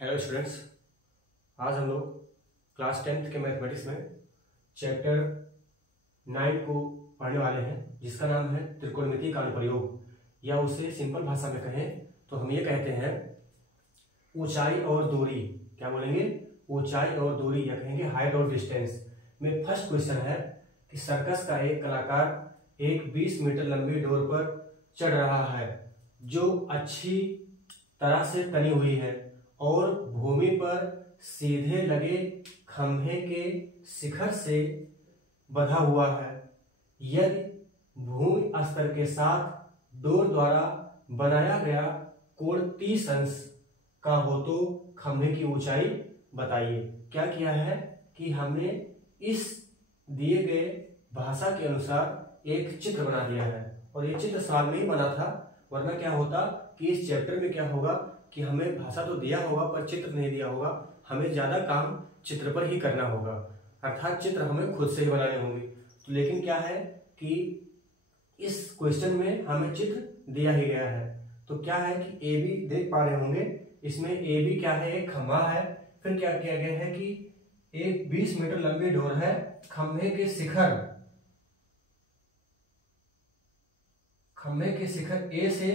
Hello students, आज हम लोग क्लास 10th के मैथमेटिक्स में चैप्टर 9 को पढ़ने वाले हैं, जिसका नाम है त्रिकोणमिति का अनुप्रयोग, या उसे सिंपल भाषा में कहें तो हम ये कहते हैं ऊंचाई और दूरी। क्या बोलेंगे? ऊंचाई और दूरी, या कहेंगे हाइट और डिस्टेंस। में फर्स्ट क्वेश्चन है कि सर्कस का एक कलाकार एक 20 मीटर लंबी डोर पर चढ़ रहा है जो अच्छी तरह से तनी हुई है और भूमि पर सीधे लगे खंभे के शिखर से बंधा हुआ है। यदि भूमि स्तर के साथ डोर द्वारा बनाया गया कोण 30 अंश का हो तो खंभे की ऊंचाई बताइए। क्या किया है कि हमने इस दिए गए भाषा के अनुसार एक चित्र बना दिया है, और ये चित्र सवाल में ही बना था, वरना क्या होता कि इस चैप्टर में क्या होगा कि हमें भाषा तो दिया होगा पर चित्र नहीं दिया होगा। हमें ज्यादा काम चित्र पर ही करना होगा, अर्थात चित्र हमें खुद से ही बनाने होंगे। तो लेकिन क्या है कि इस क्वेश्चन में हमें चित्र दिया ही गया है। तो क्या है कि ए बी देख पा रहे होंगे, इसमें ए बी क्या है, एक खंभा है। फिर क्या किया गया है कि एक 20 मीटर लंबी डोर है, खंभे के शिखर ए से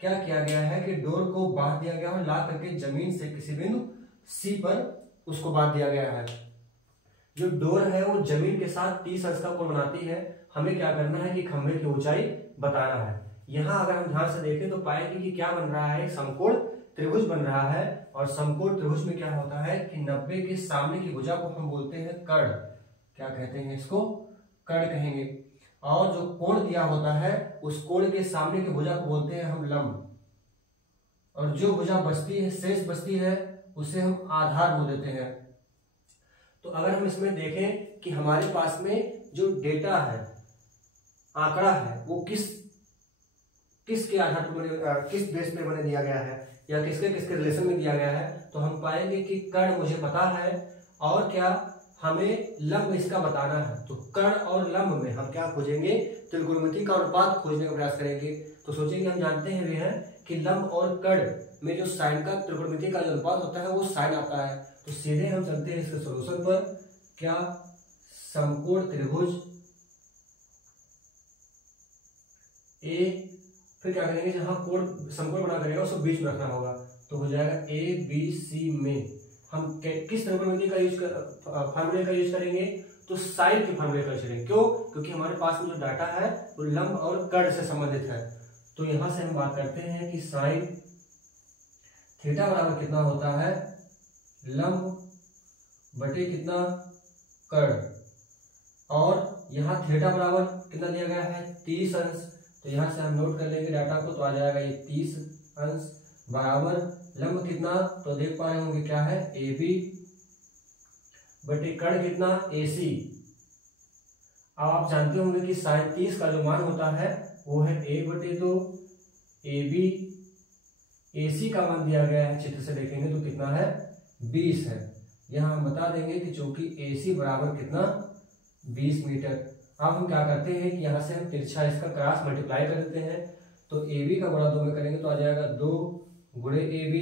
क्या किया गया है कि डोर को बांध दिया गया और ला करके जमीन से किसी बिंदु सी पर उसको बांध दिया गया है। जो डोर है वो जमीन के साथ 30 अंश का कोण बनाती है। हमें क्या करना है कि खंभे की ऊंचाई बताना है। यहाँ अगर हम ध्यान से देखें तो पाएंगे कि क्या बन रहा है, समकोण त्रिभुज बन रहा है। और समकोण त्रिभुज में क्या होता है कि 90 के सामने की भुजा को हम बोलते हैं कर्ण। क्या कहते हैं इसको? कर्ण कहेंगे। और जो कोण दिया होता है उस कोण के सामने की भुजा को बोलते हैं हम लंब। और जो भुजा बचती है, शेष बचती है, उसे हम आधार बोल देते हैं। तो अगर हम इसमें देखें कि हमारे पास में जो डेटा है, आंकड़ा है, वो किसके आधार पर किस बेस पे बने दिया गया है, या किसके रिलेशन में दिया गया है, तो हम पाएंगे कि कर्ण मुझे पता है, और क्या हमें लंब इसका बताना है। तो कर्ण और लंब में हम क्या खोजेंगे? त्रिकोणमिति का अनुपात खोजने का प्रयास करेंगे। तो सोचेंगे, हम जानते हैं कि लंब और कर्ण में जो साइन का त्रिकोणमिति का अनुपात होता है वो साइन आता है। तो सीधे हम चलते हैं इसके सॉल्यूशन पर। क्या समकोण त्रिभुज ए, फिर क्या करेंगे, जहां कोण समकोण बना करेगा उसको बीच में रखना होगा। तो हो जाएगा ए बी सी में हम किस त्रिकोणमिति का फार्मूले का यूज करेंगे? तो साइन के फार्मूले का यूज करेंगे। क्यों? क्योंकि हमारे पास में जो डाटा है वो लंब और कर्ण से संबंधित है। तो यहां से हम बात करते हैं कि साइन थीटा बराबर कितना होता है, लंब बटे कितना, कर्ण। और यहाँ थीटा बराबर कितना दिया गया है, 30 अंश। तो यहां से हम नोट कर लेंगे डाटा को, तो आ जाएगा ये 30 अंश बराबर लंब कितना, तो देख पा रहे होंगे क्या है, ए बी बटे कर्ण कितना, ए सी। अब आप जानते होंगे कि साइन 30 का जो मान होता है वो है 1/2। ए बी ए सी का मान दिया गया है, चित्र से देखेंगे तो कितना है, 20 है। यहाँ हम बता देंगे कि चूंकि ए सी बराबर कितना, 20 मीटर। अब हम क्या करते हैं कि यहाँ से हम तिरछा इसका क्रॉस मल्टीप्लाई कर देते हैं। तो ए बी का गुणा 2 में करेंगे तो आ जाएगा 2 गुणे ए बी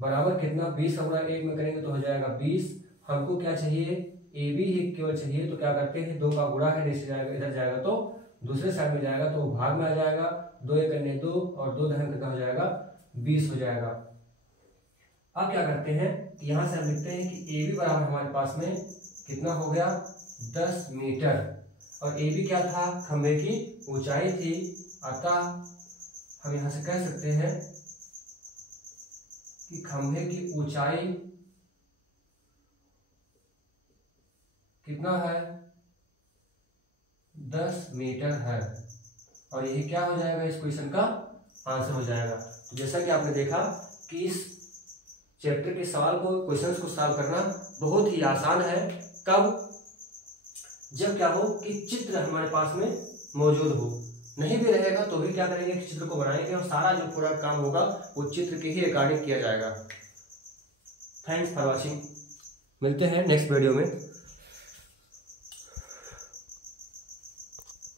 बराबर कितना, 20 गुणा 1 में करेंगे तो हो जाएगा 20। हमको क्या चाहिए, ए बी ही केवल चाहिए। तो क्या करते हैं, 2 का गुणा है, नीचे जाएगा, इधर जाएगा तो दूसरे साइड में जाएगा तो भाग में आ जाएगा। 2 एक अन्य 2 और 2 धन कितना हो जाएगा, 20 हो जाएगा। अब क्या करते हैं कि यहाँ से हम लिखते हैं कि ए बी बराबर हमारे पास में कितना हो गया, 10 मीटर। और ए बी क्या था, खंभे की ऊंचाई थी। अतः हम यहां से कह सकते हैं कि खंभे की ऊंचाई कितना है, 10 मीटर है। और यही क्या हो जाएगा, इस क्वेश्चन का आंसर हो जाएगा। तो जैसा कि आपने देखा कि इस चैप्टर के सवाल को, क्वेश्चंस को सॉल्व करना बहुत ही आसान है। कब? जब क्या हो कि चित्र हमारे पास में मौजूद हो। नहीं भी रहेगा तो भी क्या करेंगे कि चित्र को बनाएंगे, और सारा जो पूरा काम होगा वो चित्र के ही अकॉर्डिंग किया जाएगा। Thanks for watching. मिलते हैं नेक्स्ट वीडियो में।